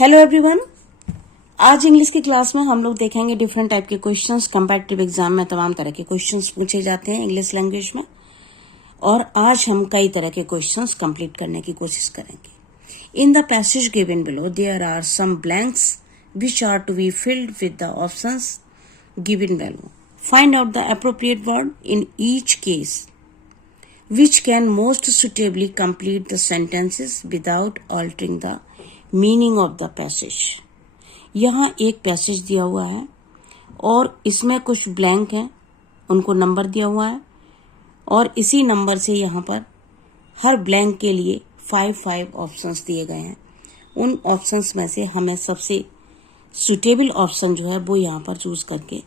Hello everyone. आज English की class में हम लोग देखेंगे डिफरेंट टाइप के क्वेश्चंस। कंपैरेटिव एग्जाम में तमाम तरह के क्वेश्चंस पूछे जाते हैं इंग्लिश लैंग्वेज में, और आज हम कई तरह के क्वेश्चंस कंप्लीट करने की कोशिश करेंगे। In the passage given below there are some blanks which are to be filled with the options given below. Find out the appropriate word in each case which can most suitably complete the sentences without altering the meaning of the passage। यहाँ एक passage दिया हुआ है और इसमें कुछ blank हैं, उनको नंबर दिया हुआ है, और इसी नंबर से यहाँ पर हर ब्लैंक के लिए 5 ऑप्शंस दिए गए हैं। उन ऑप्शंस में से हमें सबसे सुटेबल ऑप्शन जो है वो यहाँ पर चूज करके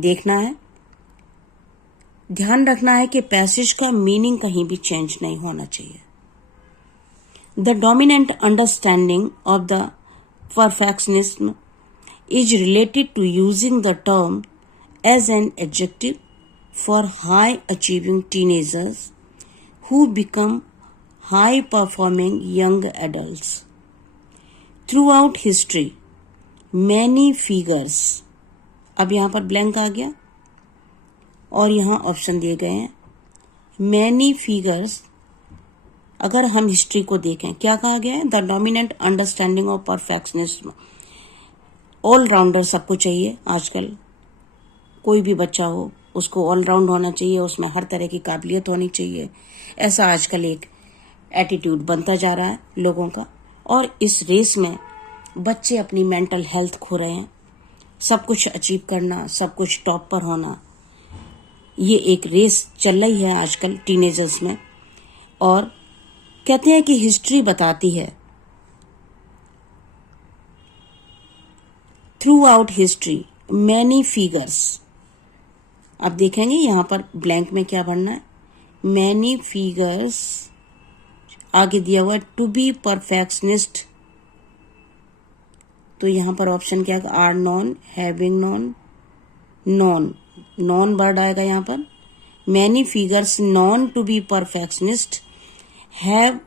देखना है। ध्यान रखना है कि पैसेज का मीनिंग कहीं भी चेंज नहीं होना चाहिए। The dominant understanding of the perfectionism is related to using the term as an adjective for high achieving teenagers who become high performing young adults. Throughout history many figures, अब यहाँ पर blank आ गया और यहाँ option दिए गए हैं। Many figures, अगर हम हिस्ट्री को देखें क्या कहा गया है? The dominant understanding of perfectionism. Allrounder सबको चाहिए आजकल, कोई भी बच्चा हो उसको ऑलराउंड होना चाहिए, उसमें हर तरह की काबिलियत होनी चाहिए। ऐसा आजकल एक एटीट्यूड बनता जा रहा है लोगों का, और इस रेस में बच्चे अपनी मेंटल हेल्थ खो रहे हैं। सब कुछ अचीव करना, सब कुछ टॉप पर होना, ये एक रेस चल रही है आजकल टीनेजर्स में। और कहते हैं कि हिस्ट्री बताती है, through out history many figures. अब देखेंगे यहाँ पर ब्लैंक में क्या भरना है। मैनी फिगर्स आगे दिया हुआ है टू बी परफेक्शनिस्ट, तो यहाँ पर ऑप्शन क्या are known, having known, known, known word आएगा यहाँ पर। Many figures known to be perfectionist have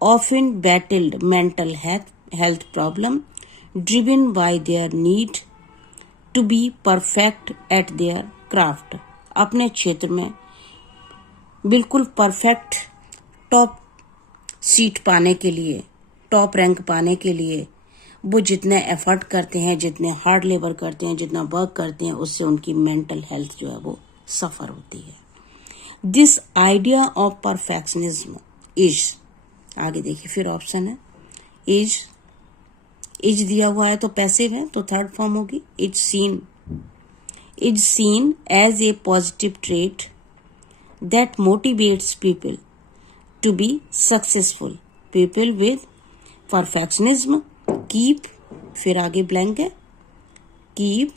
often battled mental health problem driven by their need to be perfect at their craft. अपने क्षेत्र में बिल्कुल परफेक्ट टॉप सीट पाने के लिए, टॉप रैंक पाने के लिए वो जितने एफर्ट करते हैं, जितने हार्ड लेबर करते हैं, जितना वर्क करते हैं, उससे उनकी मेंटल हेल्थ जो है वो सफर होती है। This idea of perfectionism is, आगे देखिए फिर ऑप्शन है इज दिया हुआ है तो पैसिव है, तो थर्ड फॉर्म होगी is seen as a positive trait that motivates people to be successful. People with perfectionism keep, फिर आगे ब्लैंक है, कीप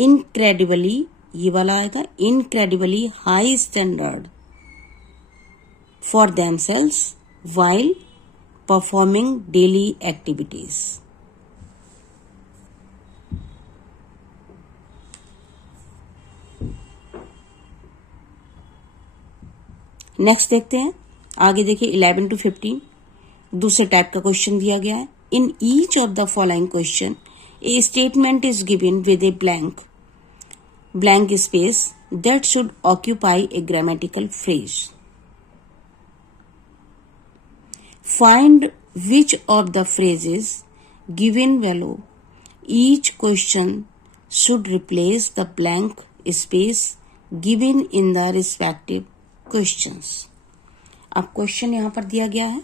इनक्रेडिबली, ये वाला आएगा, incredibly high standard for themselves while performing daily activities. Next देखते हैं, आगे देखिए 11 to 15 दूसरे टाइप का क्वेश्चन दिया गया है। इन each of the following question A statement is given with a blank space that should occupy A grammatical phrase. Find which of the phrases given below each question should replace the blank space given in the respective questions. अब question यहां पर दिया गया है,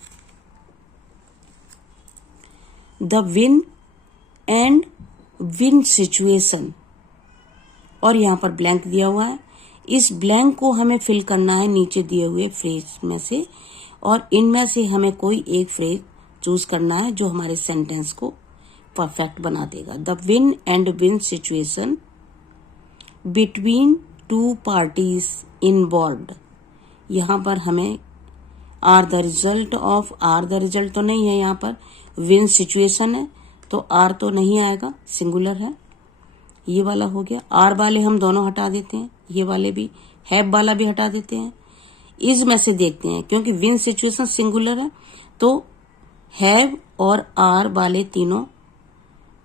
the win and win situation, और यहाँ पर blank दिया हुआ है। इस ब्लैंक को हमें फिल करना है नीचे दिए हुए फ्रेज में से, और इनमें से हमें कोई एक फ्रेज चूज करना है जो हमारे सेंटेंस को परफेक्ट बना देगा। The win and win situation between two parties involved, यहाँ पर हमें are the result of, are the result तो नहीं है, यहाँ पर विन सिचुएशन है तो आर तो नहीं आएगा, सिंगुलर है, ये वाला हो गया। आर वाले हम दोनों हटा देते हैं, ये वाले भी, हैव वाला भी हटा देते हैं। इज में से देखते हैं, क्योंकि विन सिचुएशन सिंगुलर है तो हैव और आर वाले तीनों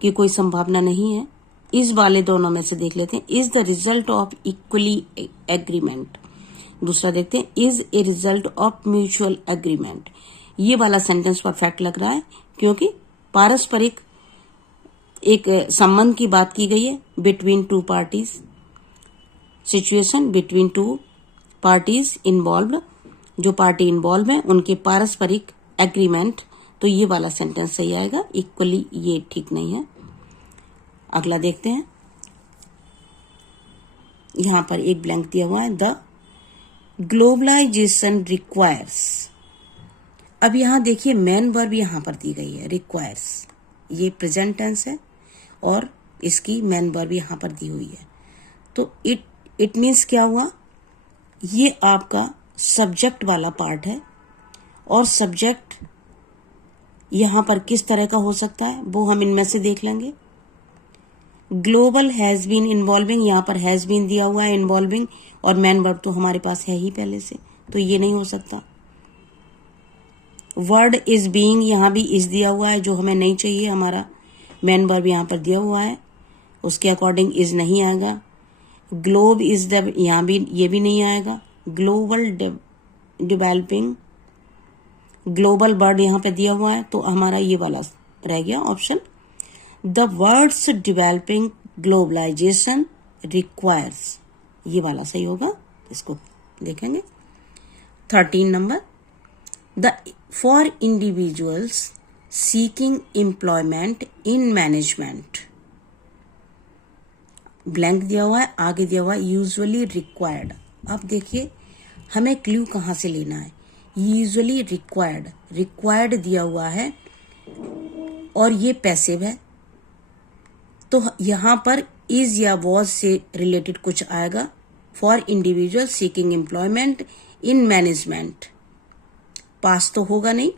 की कोई संभावना नहीं है। इस वाले दोनों में से देख लेते हैं, is the result of equally agreement. दूसरा देखते हैं, is a result of mutual agreement. ये वाला सेंटेंस परफेक्ट लग रहा है क्योंकि पारस्परिक एक संबंध की बात की गई है between two parties, situation between two parties involve, जो पार्टी इन्वॉल्व है उनके पारस्परिक एग्रीमेंट, तो ये वाला सेंटेंस सही आएगा। इक्वली ये ठीक नहीं है। अगला देखते हैं, यहां पर एक ब्लैंक दिया हुआ है, द ग्लोबलाइजेशन रिक्वायर्स। अब यहां देखिए मेन वर्ब यहां पर दी गई है रिक्वायर्स, ये प्रेजेंट टेंस है और इसकी मेन वर्ब यहां पर दी हुई है। तो इट मीन्स क्या हुआ, ये आपका सब्जेक्ट वाला पार्ट है और सब्जेक्ट यहां पर किस तरह का हो सकता है वो हम इनमें से देख लेंगे। ग्लोबल हैज बीन इन्वॉल्विंग, यहां पर हैज बीन दिया हुआ है इन्वॉल्विंग, और मैन वर्ब तो हमारे पास है ही पहले से, तो ये नहीं हो सकता। वर्ड इज बीइंग, यहां भी इज दिया हुआ है जो हमें नहीं चाहिए, हमारा मैन वर्ब यहां पर दिया हुआ है, उसके अकॉर्डिंग इज नहीं आएगा। ग्लोब इज द, यहां भी ये भी नहीं आएगा। ग्लोबल डेवलपिंग, ग्लोबल वर्ड यहां पे दिया हुआ है तो हमारा ये वाला रह गया option. The words developing globalisation requires, ये वाला सही होगा, इसको देखेंगे। 13 number, the for individuals seeking employment in management, blank दिया हुआ है, आगे दिया हुआ है यूजुअली रिक्वायर्ड। अब देखिए हमें क्लू कहां से लेना है, यूजुअली रिक्वायर्ड, रिक्वायर्ड दिया हुआ है और ये पैसिव है, तो यहां पर इज या वॉज से रिलेटेड कुछ आएगा। For individual seeking employment in management, pass तो होगा नहीं,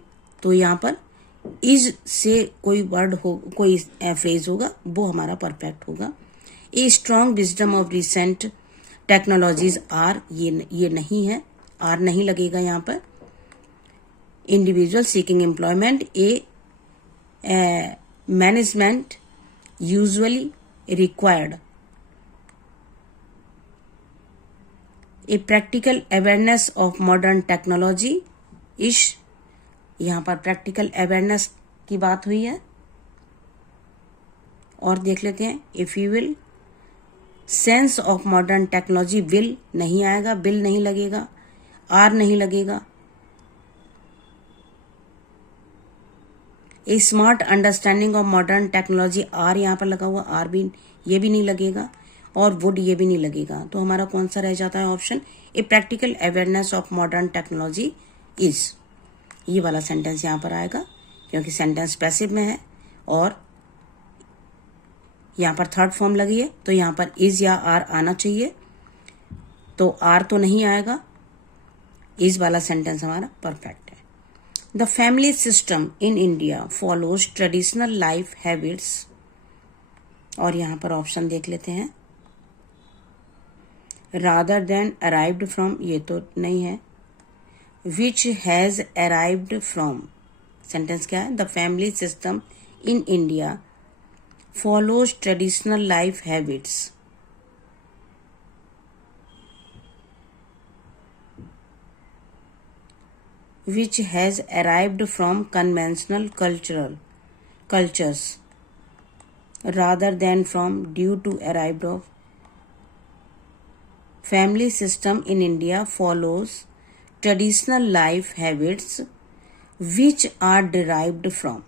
तो यहां पर इज से कोई वर्ड हो, कोई फ्रेज होगा, वो हमारा परफेक्ट होगा। A strong wisdom of recent technologies are, ये नहीं है, आर नहीं लगेगा यहां पर। Individual seeking employment, a management usually required. A practical awareness of modern technology is, यहां पर प्रैक्टिकल अवेयरनेस की बात हुई है। और देख लेते हैं, if you will sense of modern technology, will नहीं आएगा, बिल नहीं लगेगा, आर नहीं लगेगा। A smart understanding of modern technology, are यहां पर लगा हुआ, आर भी ये भी नहीं लगेगा, और वुड ये भी नहीं लगेगा, तो हमारा कौन सा रह जाता है option, A practical awareness of modern technology is, ये वाला सेंटेंस यहां पर आएगा क्योंकि सेंटेंस पैसिव में है और यहां पर थर्ड फॉर्म लगी है, तो यहां पर इज या आर आना चाहिए, तो आर तो नहीं आएगा, इज वाला सेंटेंस हमारा परफेक्ट है। The family system in India follows traditional life habits, और यहां पर ऑप्शन देख लेते हैं, रादर देन अराइव्ड फ्रॉम, ये तो नहीं है, which has arrived from, sentence क्या है, the family system in India follows traditional life habits, which has arrived from conventional cultures rather than from due to arrived of. Family system in India follows traditional life habits which are derived from,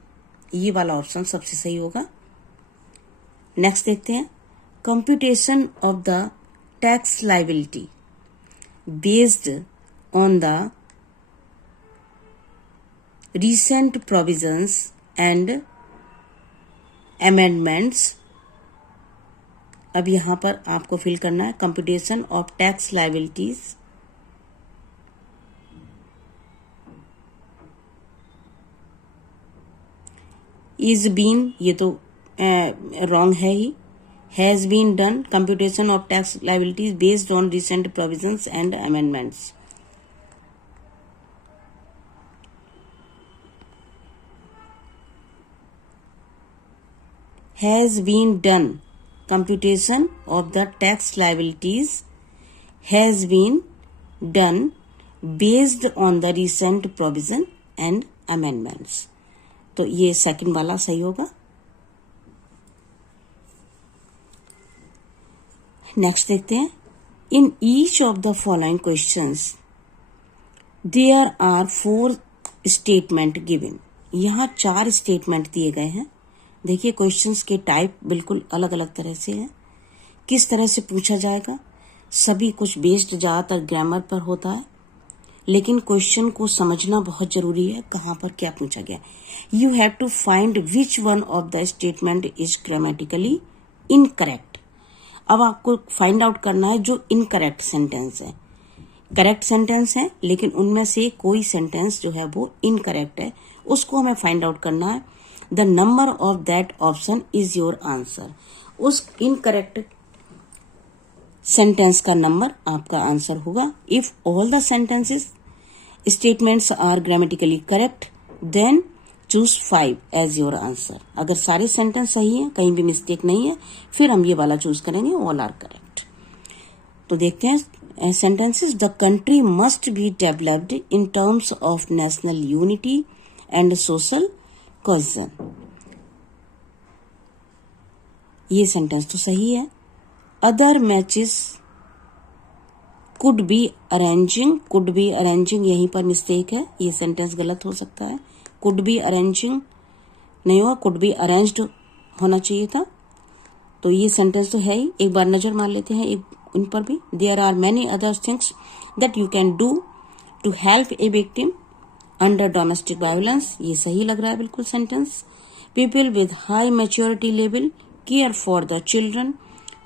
ये वाला option सबसे सही होगा। Next देखते हैं, computation of the tax liability based on the recent provisions and amendments, अब यहां पर आपको फिल करना है, computation of tax liabilities, is been, ये तो रॉन्ग है ही, has been done computation of tax liabilities based on recent provisions and amendments. has been done. Computation of the tax liabilities has been done based on the recent provision and amendments. तो ये second वाला सही होगा. Next देखते हैं. In each of the following questions there are 4 statement given. यहाँ 4 statement दिए गए हैं. देखिए क्वेश्चंस के टाइप बिल्कुल अलग अलग तरह से हैं. किस तरह से पूछा जाएगा, सभी कुछ बेस्ड ज़्यादातर ग्रामर पर होता है, लेकिन क्वेश्चन को समझना बहुत जरूरी है. कहाँ पर क्या पूछा गया. You have to find which one of the statement is grammatically incorrect. अब आपको फाइंड आउट करना है जो इनकरेक्ट सेंटेंस है. करेक्ट सेंटेंस है लेकिन उनमें से कोई सेंटेंस जो है वो इनकरेक्ट है, उसको हमें फाइंड आउट करना है. The number of that option is your answer. उस इनकरेक्ट सेंटेंस का नंबर आपका आंसर होगा. If all the sentences statements are grammatically correct then choose 5 as your answer. अगर सारे सेंटेंस सही हैं, कहीं भी मिस्टेक नहीं है, फिर हम ये वाला चूज करेंगे ऑल आर करेक्ट. तो देखते हैं sentences. The country must be developed in terms of national unity and social cohesion. ये सेंटेंस तो सही है. Other matches could be arranging यहीं पर मिस्टेक है. ये सेंटेंस गलत हो सकता है. कुड बी अरेंजिंग नहीं हुआ, कुड बी अरेंज्ड होना चाहिए था. तो ये सेंटेंस तो है ही. एक बार नजर मार लेते हैं इन पर भी. There are many other things that you can do to help a victim under domestic violence. ये सही लग रहा है बिल्कुल sentence. People with high maturity level care for the children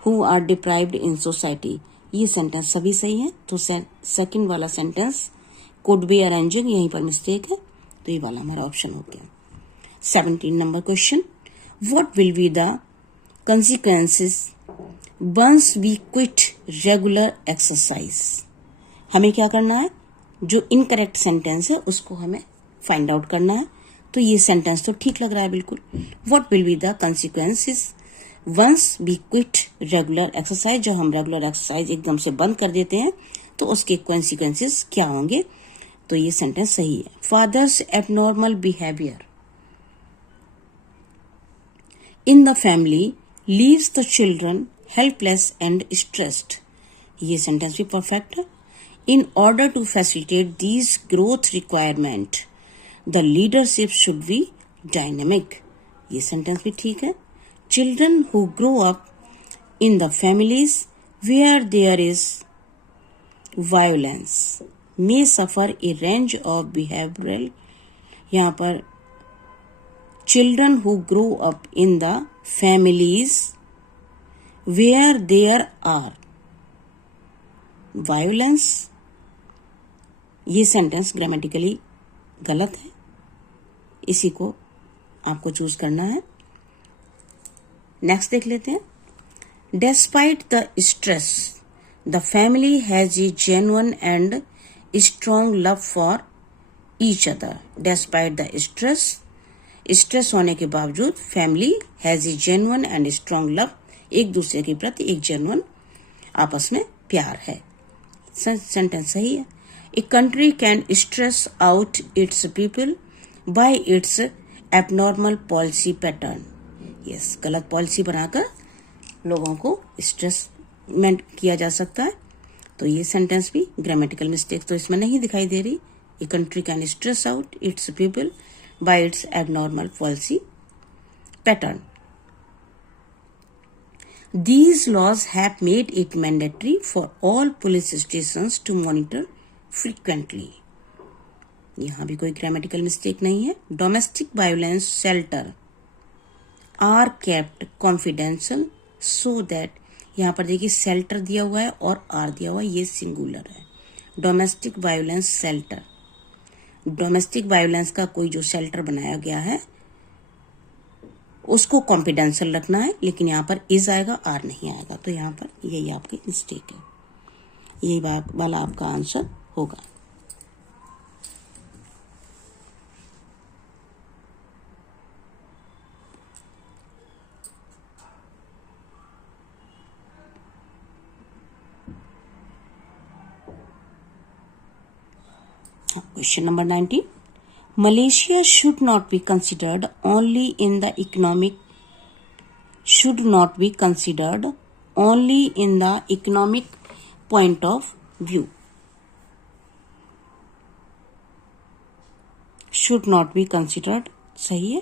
who are deprived in society. ये sentence सभी सही है. तो सेकंड वाला सेंटेंस कुड बी अरेंजिंग यहीं पर मिस्टेक है, तो ये वाला हमारा ऑप्शन हो गया. 17 number question. What will be the consequences once we quit regular exercise. हमें क्या करना है, जो इनकरेक्ट सेंटेंस है उसको हमें फाइंड आउट करना है. तो ये सेंटेंस तो ठीक लग रहा है बिल्कुल. What will be the consequences once we quit regular exercise. जब हम रेगुलर एक्सरसाइज एकदम से बंद कर देते हैं तो उसके कॉन्सिक्वेंसेस क्या होंगे. तो ये सेंटेंस सही है. Father's abnormal behaviour in the family leaves the children helpless and stressed. ये सेंटेंस भी परफेक्ट है. In order to facilitate these growth requirement the leadership should be dynamic. ये सेंटेंस भी ठीक है. Children who grow up in the families where there is violence may suffer a range of behavioral. यहाँ पर children who grow up in the families where there are violence. ये sentence grammatically गलत है, इसी को आपको चूज करना है. नेक्स्ट देख लेते हैं. Despite the stress the family has a genuine and strong love for each other. Despite the stress होने के बावजूद family has a genuine and strong love. एक दूसरे के प्रति एक जेन्युइन आपस में प्यार है. सेंटेंस सही है. A country can stress out it's people bye it's abnormal policy pattern. Yes, गलत पॉलिसी बनाकर लोगों को स्ट्रेसमेंट किया जा सकता है. तो ये सेंटेंस भी ग्रामेटिकल मिस्टेक तो इसमें नहीं दिखाई दे रही. A country can stress out it's people bye it's abnormal policy pattern. These laws have made it mandatory for all police stations to monitor frequently. यहाँ भी कोई ग्रामेटिकल मिस्टेक नहीं है. Domestic violence shelter are kept confidential so that. यहाँ पर देखिए shelter दिया हुआ है और आर दिया हुआ है, ये सिंगुलर है. Domestic violence shelter, domestic violence का कोई जो शेल्टर बनाया गया है उसको कॉन्फिडेंशियल रखना है, लेकिन यहाँ पर इज आएगा, आर नहीं आएगा. तो यहाँ पर यही आपकी मिस्टेक है. यही वाला आपका आंसर होगा. Question number 19. Malaysia should not be considered only in the economic point of view. Should not be considered सही है,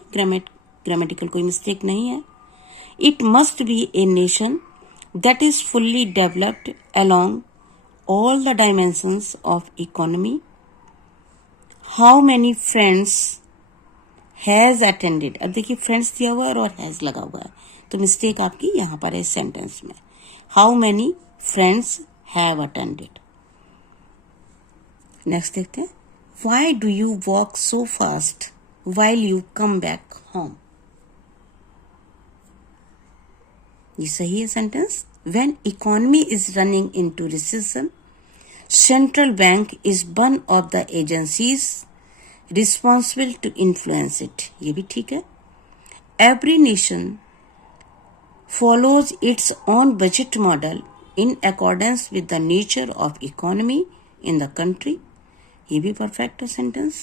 grammatical कोई mistake नहीं है. It must be a nation that is fully developed along all the dimensions of economy. How many friends has attended? अब देखिए friends दिया हुआ है और has लगा हुआ है, तो मिस्टेक आपकी यहाँ पर है सेंटेंस में. How many friends have attended? Next देखते हैं. Why do you walk so fast while you come back home? ये सही है sentence. When economy is running into recession, central bank is one of the agencies responsible to influence it. ये भी ठीक है. Every nation follows its own budget model in accordance with the nature of economy in the country. ये भी perfect है sentence.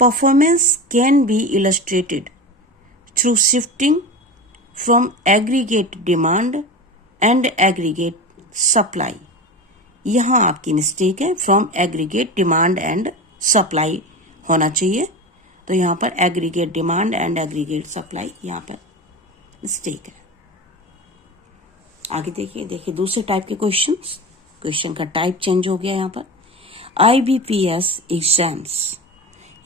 Performance can be illustrated through shifting from aggregate demand and aggregate supply. यहाँ आपकी mistake है. From aggregate demand and supply होना चाहिए, तो यहाँ पर aggregate demand and aggregate supply यहाँ पर मिस्टेक है. आगे देखिए दूसरे टाइप के क्वेश्चन का टाइप चेंज हो गया. यहाँ पर IBPS एग्जाम्स,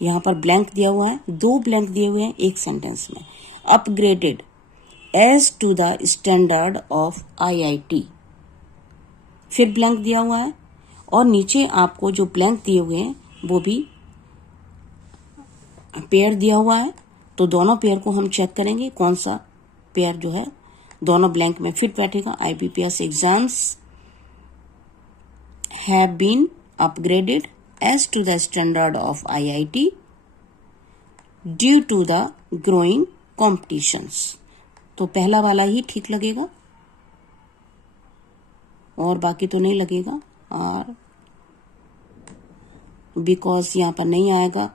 यहाँ पर ब्लैंक दिया हुआ है, 2 ब्लैंक दिए हुए हैं एक सेंटेंस में. Upgraded as to the standard of IIT, फिर ब्लैंक दिया हुआ है, और नीचे आपको जो ब्लैंक दिए हुए हैं वो भी पेयर दिया हुआ है. तो दोनों पेयर को हम चेक करेंगे कौन सा पेयर जो है दोनों ब्लैंक में फिट बैठेगा. IBPS exams have been upgraded as to the standard of IIT due to the growing competitions. तो पहला वाला ही ठीक लगेगा और बाकी तो नहीं लगेगा. और बिकॉज यहाँ पर नहीं आएगा,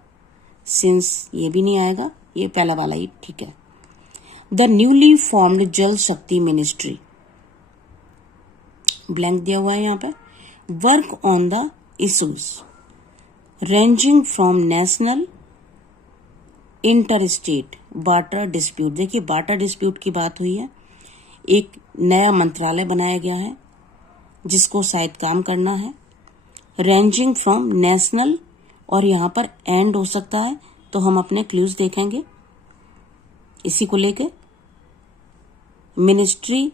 सिंस ये भी नहीं आएगा, ये पहला वाला ही ठीक है. The newly formed Jal Shakti ministry, blank दिया हुआ है यहाँ पे. Work on the issues ranging from national inter state water dispute. देखिए वाटर डिस्प्यूट की बात हुई है. एक नया मंत्रालय बनाया गया है जिसको शायद काम करना है. रेंजिंग फ्रॉम नेशनल, और यहाँ पर एंड हो सकता है, तो हम अपने क्लूज देखेंगे इसी को लेके. मिनिस्ट्री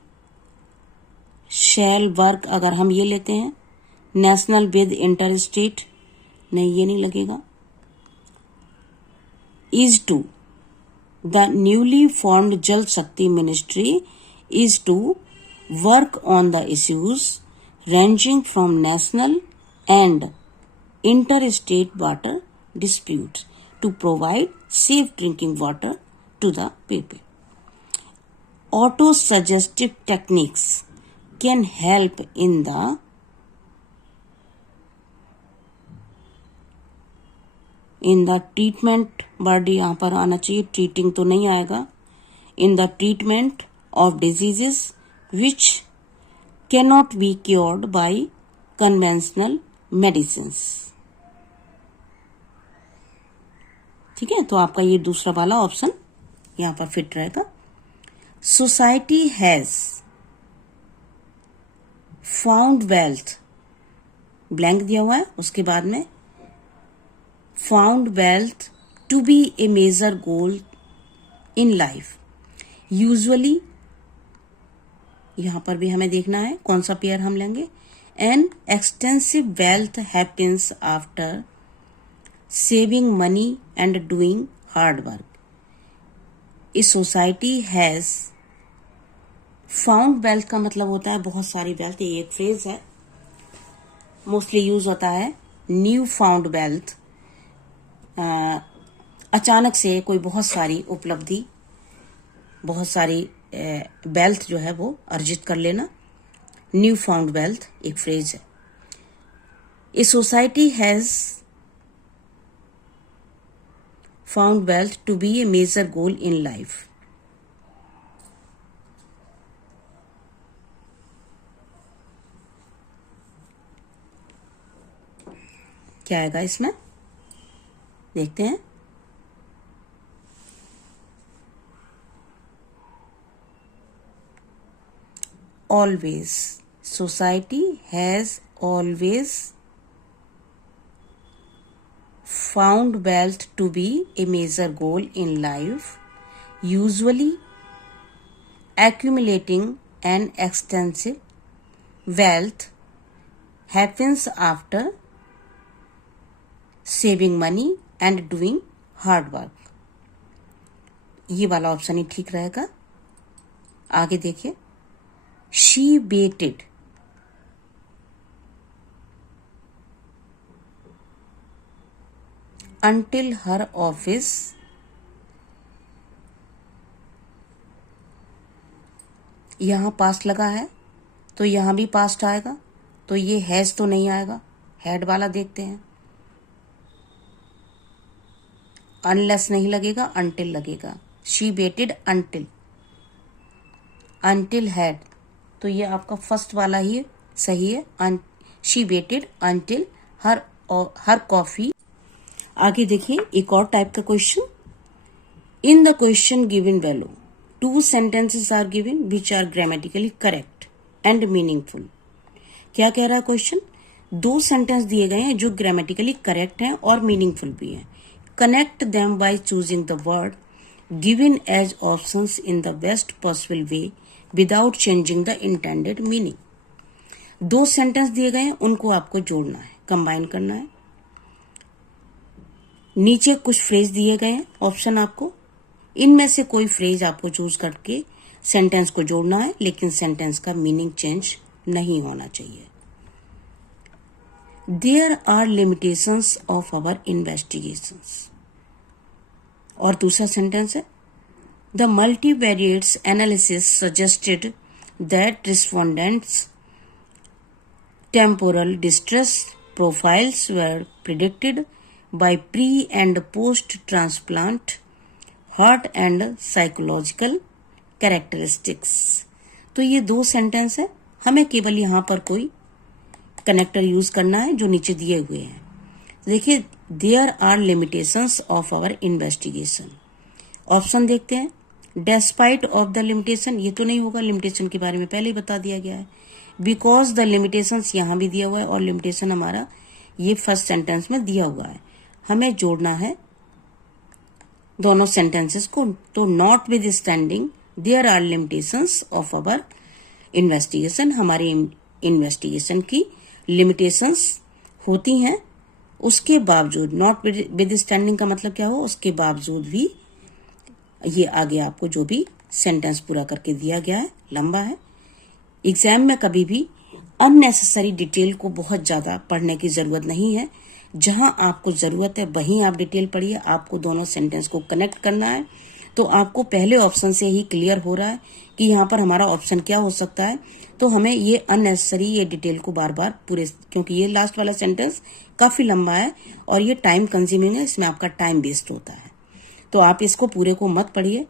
शैल वर्क, अगर हम ये लेते हैं नेशनल विद इंटर स्टेट, नहीं ये नहीं लगेगा. Is to the newly formed Jal Shakti ministry is to work on the issues ranging from national and inter state water dispute to provide safe drinking water to the people. Auto suggestive techniques can help in the treatment. Word यहाँ पर आना चाहिए, treating तो नहीं आएगा. In the treatment of diseases which cannot be cured by conventional medicines. ठीक है, तो आपका ये दूसरा वाला ऑप्शन यहाँ पर फिट रहेगा. Society has found wealth, blank दिया हुआ है, उसके बाद में found wealth to be a major goal in life. Usually यहां पर भी हमें देखना है कौन सा पेयर हम लेंगे. An extensive wealth happens after saving money and doing hard work. A society has found wealth का मतलब होता है बहुत सारी वेल्थ. ये एक फ्रेज है, मोस्टली यूज होता है. न्यू फाउंड वेल्थ, अचानक से कोई बहुत सारी उपलब्धि, बहुत सारी वेल्थ जो है वो अर्जित कर लेना. न्यू फाउंड वेल्थ एक फ्रेज है. A society has found wealth to be a major goal in life. क्या आएगा इसमें, देखते हैं. Always. Society has always found wealth to be a major goal in life, usually accumulating an extensive wealth happens after saving money and doing hard work. ये वाला option ही ठीक रहेगा. आगे देखिए. She waited until her office यहां past लगा है तो यहां भी पास्ट आएगा, तो ये हैज तो नहीं आएगा. हैड वाला देखते हैं. अनलेस नहीं लगेगा, अनटिल लगेगा. शी वेटेड अनटिल हैड, तो ये आपका फर्स्ट वाला ही सही है. She waited until her coffee. आगे देखिए एक और टाइप का question. In the question given below 2 sentences are given which are grammatically correct and meaningful. क्या कह रहा है क्वेश्चन? 2 सेंटेंस दिए गए हैं जो ग्रामेटिकली करेक्ट हैं और मीनिंगफुल भी हैं. Connect them by choosing the word given as options in the best possible way without changing the intended meaning. 2 sentence दिए गए हैं, उनको आपको जोड़ना है, कंबाइन करना है. नीचे कुछ फ्रेज दिए गए हैं ऑप्शन आपको, इनमें से कोई फ्रेज आपको चूज करके सेंटेंस को जोड़ना है, लेकिन सेंटेंस का मीनिंग चेंज नहीं होना चाहिए. There are limitations of our investigations. और दूसरा सेंटेंस है the multivariates analysis suggested that respondents temporal distress profiles were predicted by pre and post transplant heart and psychological characteristics. तो ये 2 सेंटेंस है, हमें केवल यहाँ पर कोई कनेक्टर यूज करना है जो नीचे दिए हुए हैं. देखिए there are limitations of our investigation. Option देखते हैं. डेस्पाइट ऑफ द लिमिटेशन, ये तो नहीं होगा, लिमिटेशन के बारे में पहले ही बता दिया गया है. बिकॉज द लिमिटेशंस यहाँ भी दिया हुआ है और लिमिटेशन हमारा ये फर्स्ट सेंटेंस में दिया हुआ है. हमें जोड़ना है दोनों सेंटेंसेस को. तो notwithstanding there are limitations of our investigation, हमारी इन्वेस्टिगेशन की लिमिटेशंस होती हैं, उसके बावजूद. नॉट विद स्टैंडिंग का मतलब क्या हो, उसके बावजूद भी ये आगे आपको जो भी सेंटेंस पूरा करके दिया गया है, लंबा है. एग्जाम में कभी भी अननेसेसरी डिटेल को बहुत ज्यादा पढ़ने की जरूरत नहीं है. जहां आपको जरूरत है वहीं आप डिटेल पढ़िए. आपको दोनों सेंटेंस को कनेक्ट करना है, तो आपको पहले ऑप्शन से ही क्लियर हो रहा है कि यहाँ पर हमारा ऑप्शन क्या हो सकता है. तो हमें ये अननेसेसरी ये डिटेल को बार बार पूरे, क्योंकि ये लास्ट वाला सेंटेंस काफी लंबा है और ये टाइम कंज्यूमिंग है, इसमें आपका टाइम वेस्ट होता है. तो आप इसको पूरे को मत पढ़िए,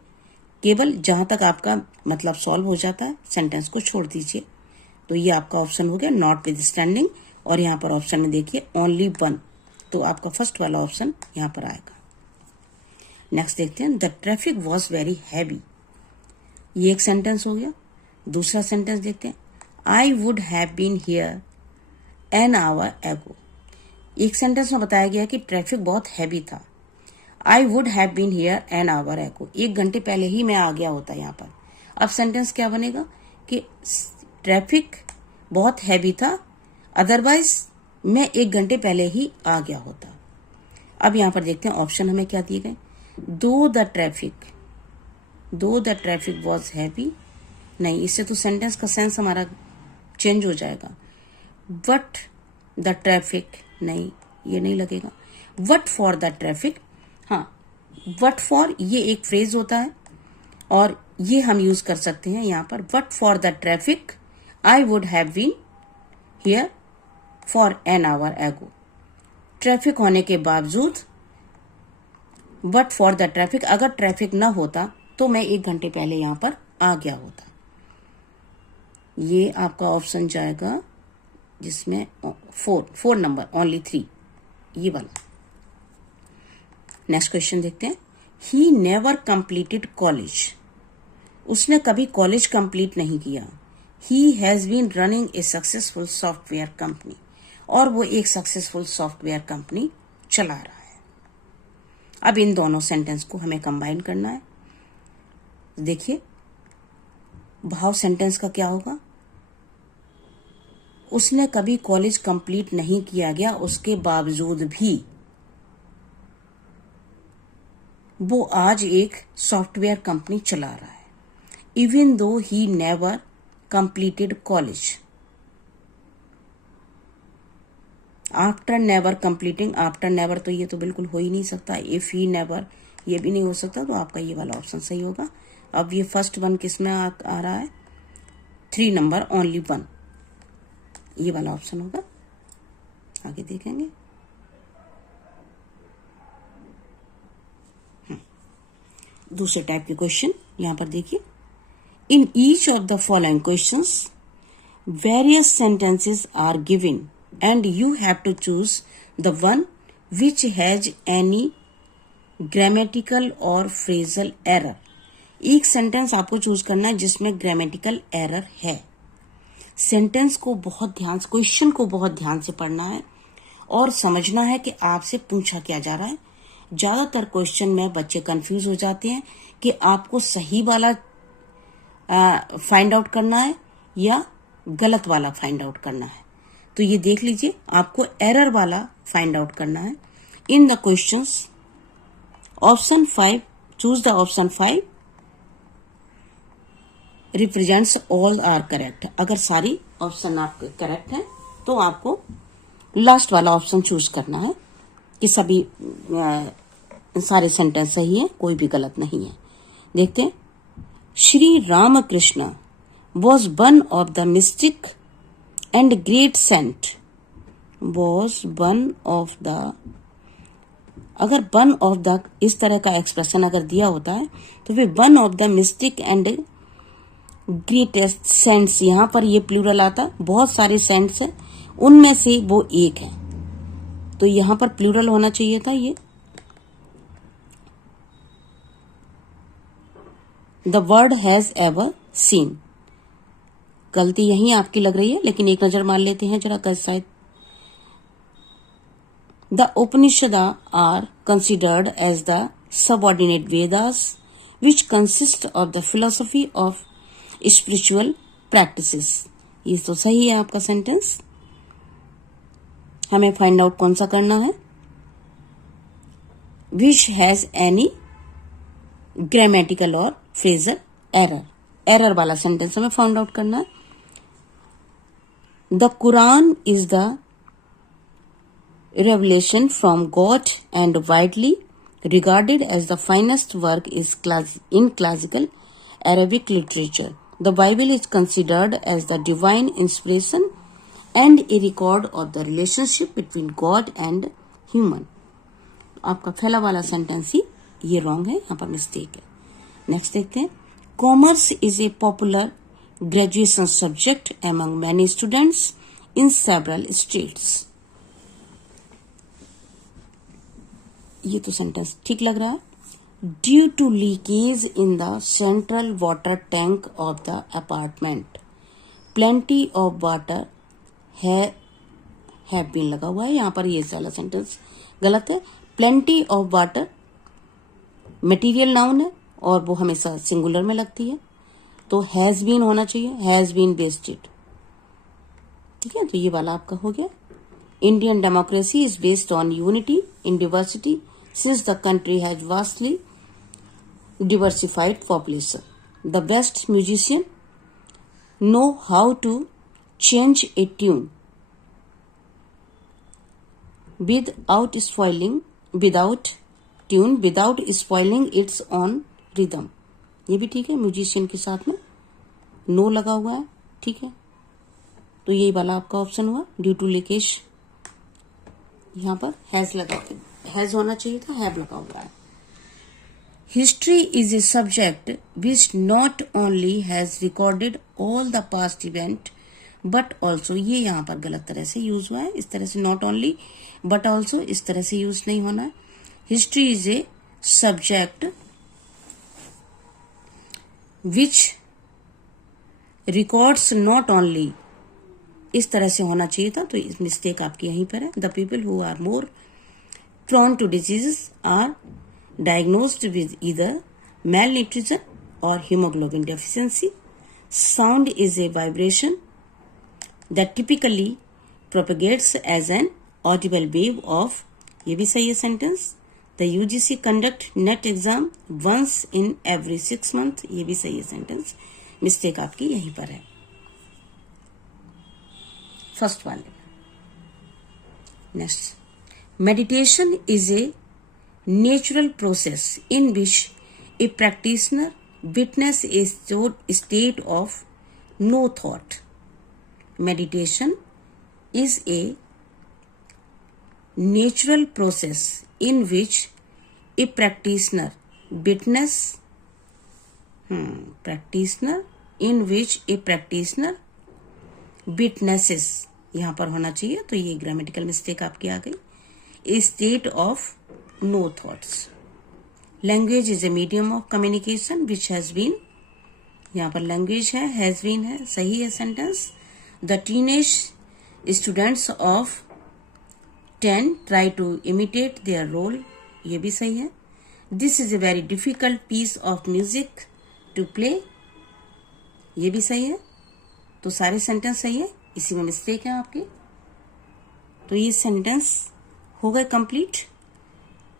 केवल जहां तक आपका मतलब सॉल्व हो जाता है सेंटेंस को छोड़ दीजिए. तो ये आपका ऑप्शन हो गया नॉट विद स्टैंडिंग. और यहाँ पर ऑप्शन में देखिए ओनली 1, तो आपका फर्स्ट वाला ऑप्शन यहाँ पर आएगा. नेक्स्ट देखते हैं. The traffic was very heavy. ये एक सेंटेंस हो गया. दूसरा सेंटेंस देखते हैं. I would have been here an hour ago. एक सेंटेंस में बताया गया कि ट्रैफिक बहुत हैवी था. I would have been here an hour ago, 1 घंटे पहले ही मैं आ गया होता यहाँ पर. अब सेंटेंस क्या बनेगा कि ट्रैफिक बहुत हैवी था, अदरवाइज मैं 1 घंटे पहले ही आ गया होता. अब यहां पर देखते हैं ऑप्शन हमें क्या दिए गए. दो द ट्रैफिक वॉज हैवी, नहीं, इससे तो सेंटेंस का सेंस हमारा चेंज हो जाएगा. बट द ट्रैफिक, नहीं, ये नहीं लगेगा. वट फॉर द ट्रैफिक, हाँ, वट फॉर ये एक फ्रेज होता है और ये हम यूज कर सकते हैं यहाँ पर. But for the traffic I would have been here for an hour ago. Traffic होने के बावजूद, बट फॉर द ट्रैफिक, अगर ट्रैफिक ना होता तो मैं 1 घंटे पहले यहां पर आ गया होता। ये आपका ऑप्शन जाएगा जिसमें 4 नंबर, ओनली 3, ये वाला। नेक्स्ट क्वेश्चन देखते हैं। ही नेवर कंप्लीटेड कॉलेज, उसने कभी कॉलेज कंप्लीट नहीं किया। He has been running a successful software company, और वो एक सक्सेसफुल सॉफ्टवेयर कंपनी चला रहा है। अब इन दोनों सेंटेंस को हमें कंबाइन करना है। देखिए भाव सेंटेंस का क्या होगा, उसने कभी कॉलेज कंप्लीट नहीं किया गया, उसके बावजूद भी वो आज एक सॉफ्टवेयर कंपनी चला रहा है। Even though he never completed college, after never completing, after never तो ये तो बिल्कुल हो ही नहीं सकता। इफ ही नेवर, ये भी नहीं हो सकता, तो आपका ये वाला ऑप्शन सही होगा। अब ये फर्स्ट वन किसमें आ रहा है, 3 नंबर, ओनली 1, ये वाला ऑप्शन होगा। आगे देखेंगे। दूसरे टाइप के क्वेश्चन यहां पर देखिए। In each of the following questions various sentences are given and you have to choose the one which has any grammatical और फ्रेजल एरर। एक सेंटेंस आपको चूज करना है जिसमें ग्रामेटिकल एरर है। सेंटेंस को बहुत ध्यान से, क्वेश्चन को बहुत ध्यान से पढ़ना है और समझना है कि आपसे पूछा क्या जा रहा है। ज्यादातर क्वेश्चन में बच्चे कंफ्यूज हो जाते हैं कि आपको सही वाला फाइंड आउट करना है या गलत वाला फाइंड आउट करना है। तो ये देख लीजिए, आपको एरर वाला फाइंड आउट करना है। In the questions option 5, choose the option 5 represents all are correct. अगर सारी ऑप्शन आपके करेक्ट हैं तो आपको लास्ट वाला ऑप्शन चूज करना है कि सभी सारे सेंटेंस सही है, कोई भी गलत नहीं है। देखते हैं। Shri Ramakrishna was one of the mystic and great saint, was one of the, अगर वन ऑफ द इस तरह का एक्सप्रेशन अगर दिया होता है तो फिर one of the mystic and greatest saints, यहां पर ये प्लूरल आता, बहुत सारे सेंट्स है, उनमें से वो एक है, तो यहां पर प्लूरल होना चाहिए था ये। The word has ever seen, गलती यही आपकी लग रही है, लेकिन एक नजर मार लेते हैं जरा कल शायद। The Upanishad are considered as the subordinate Vedas which consist of the philosophy of spiritual practices. ये तो सही है आपका सेंटेंस। हमें फाइंड आउट कौन सा करना है, विच हैज एनी ग्रामेटिकल और फ्रेजल एरर, एरर वाला सेंटेंस हमें फाइंड आउट करना है। The Quran is the revelation from God and widely regarded as the finest work in classical Arabic literature. The Bible is considered as the divine inspiration and a record of the relationship between God and human. आपका पहला वाला sentence ही ये wrong है, यहाँ पर mistake है। Next देखते हैं। Commerce is a popular graduation subject among many students in several states. ये तो सेंटेंस ठीक लग रहा है। Due to leakage in the central water tank of the apartment plenty of water have been लगा हुआ है, यहाँ पर ये वाला सेंटेंस गलत है। Plenty of water material noun है और वो हमेशा सिंगुलर में लगती है, तो हैज बीन होना चाहिए, हैज बीन वेस्टेड। ठीक है, तो ये वाला आपका हो गया। Indian democracy is based on unity in diversity since the country has vastly diversified population. The best musician know how to change a tune without spoiling its own rhythm. ये भी ठीक है, म्यूजिशियन के साथ में नो लगा हुआ है, ठीक है। तो यही वाला आपका ऑप्शन हुआ, ड्यू टू लीकेज। यहां पर हैज होना चाहिए था, हैव लगा हुआ है। History is a subject which not only has recorded all the past event but also, ये यहां पर गलत तरह से यूज हुआ है। इस तरह से नॉट ओनली बट ऑल्सो इस तरह से यूज नहीं होना है। History is a subject which records not only, इस तरह से होना चाहिए था, तो इस मिस्टेक आपकी यहीं पर है। The people who are more prone to diseases are diagnosed with either malnutrition or hemoglobin deficiency. Sound is a vibration that typically propagates as an audible wave of, ये भी सही है sentence. The UGC conduct NET exam once in every 6 months, ये भी सही है sentence. Mistake आपकी यहीं पर है, फर्स्ट वाले। Next, meditation is a natural process in which a practitioner witness a state of no thought. Meditation is a natural process in which a practitioner witnesses, यहां पर होना चाहिए, तो ये ग्रामेटिकल मिस्टेक आपकी आ गई। A state of no thoughts. Language is a medium of communication which has been, यहाँ पर language है, has been है, सही है sentence. The teenage students of 10 try to imitate their role, ये भी सही है। This is a very difficult piece of music to play, ये भी सही है। तो सारे सेंटेंस सही है, इसी में मिस्टेक है आपकी। तो ये सेंटेंस हो गए कंप्लीट।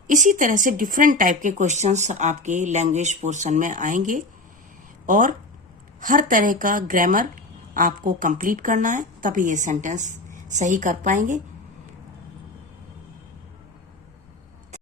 इसी तरह से डिफरेंट टाइप के क्वेश्चंस आपके लैंग्वेज पोर्शन में आएंगे और हर तरह का ग्रामर आपको कंप्लीट करना है, तभी ये सेंटेंस सही कर पाएंगे।